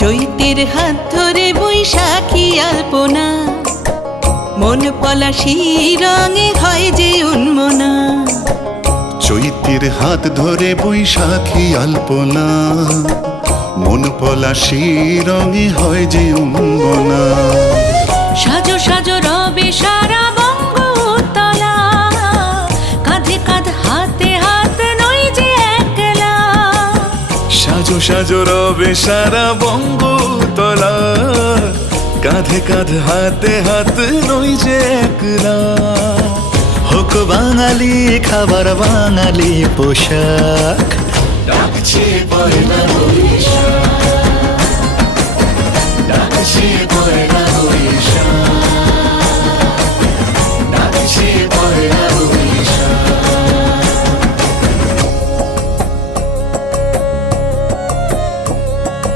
চৈতের হাত ধরে বৈশাখী আলপনা, মন পলাশি রঙে হয় যে উন্মনা। চৈতের হাত ধরে বৈশাখী আলপনা, মন পলাশি রঙে হয় যে উন্মনা। সাজো সাজো রবে সারা বঙ্গতলা, কাঁধে কাঁধ হাতে হাত নই যে একলা। সাজো সাজো রবে সারা বঙ্গতলা, কাঁধে কাঁধ হাতে হাত নই যে একলা। হোক বাঙালি খাবার বাঙালি পোশাক, ডাকছে পয়লা বৈশাখ।